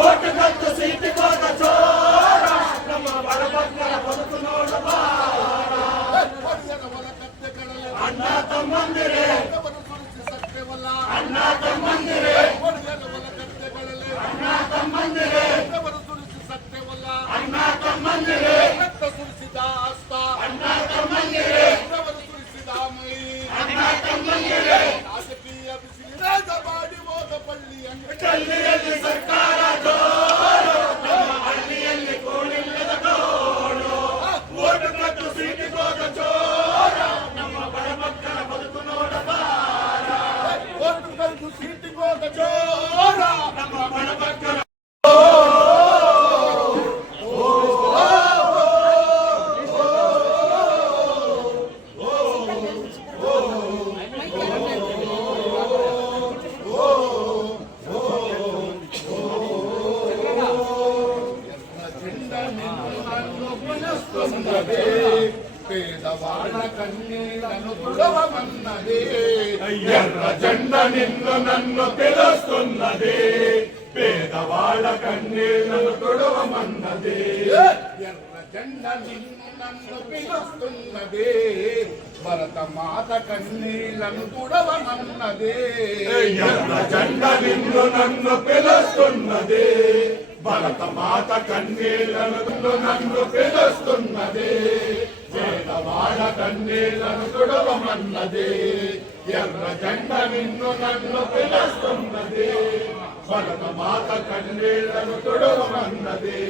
ఓటు కట్టు సీటు కోత చోర ನಮ್ಮ ಬಡಬಗ್ಗರ ಬದುಕುನೋಡು ಬಾರ ಅಣ್ಣ ತಮ್ಮಂದಿರೇ ಅಣ್ಣ ತಮ್ಮಂದಿರೇ ಅಣ್ಣ ತಮ್ಮಂದಿರೇ ಅಣ್ಣ ತಮ್ಮಂದಿರೇ ರಕ್ತ ಸುರಿಸಿದ ಹಸ್ತ ಅಣ್ಣ ತಮ್ಮಂದಿರೇ ಸುರಿಸಿದ ಮೈ ಅಣ್ಣ ತಮ್ಮಂದಿರೇ ರಾಜಕೀಯ ಬಿಸಿಲಿನ ಮಾಡಿ ಹೋದ ಪಳ್ಳಿಯಲ್ಲಿ ಸರ್ಕಾರ ಜೋರು ನಮ್ಮ ಹಳ್ಳಿಯಲ್ಲಿ ಕೋಣಿಲ್ಲದ ಗೋಳು ಓಟು ಕಟ್ಟು ಸೀಟು ಹೋದ ಚೋರ ನಮ್ಮ ಬಡಮಕ್ಕಳ ಬದುಕು ನೋಡಬಾರ ಓಟು ಕಟ್ಟು ಸೀಟು ಹೋದ ಚೋರ ನಮ್ಮ ಬಡಮಕ್ಕಳ పేదవాళ్ళ కన్నీళ్లను తుడవమన్నదే ఎర్ర జెండ నిన్ను నన్ను పిలుస్తున్నదే పేదవాళ్ళ కన్నీళ్లను తుడవమన్నదే ఎర్ర జెండ నిన్ను నన్ను పిలుస్తున్నదే భరత మాత కన్నీళ్లను తుడవమన్నదే ఎర్ర జెండ నిన్ను నన్ను పిలుస్తున్నదే భరత మాత కన్నీళ్లను నన్ను పిలుస్తున్నదే పేదవాళ్ళ కన్నీళ్లను తుడవమన్నదే ఎర్ర జెండ నిన్ను నన్ను పిలుస్తున్నదే భరత మాత కన్నీళ్లను తుడవమన్నదే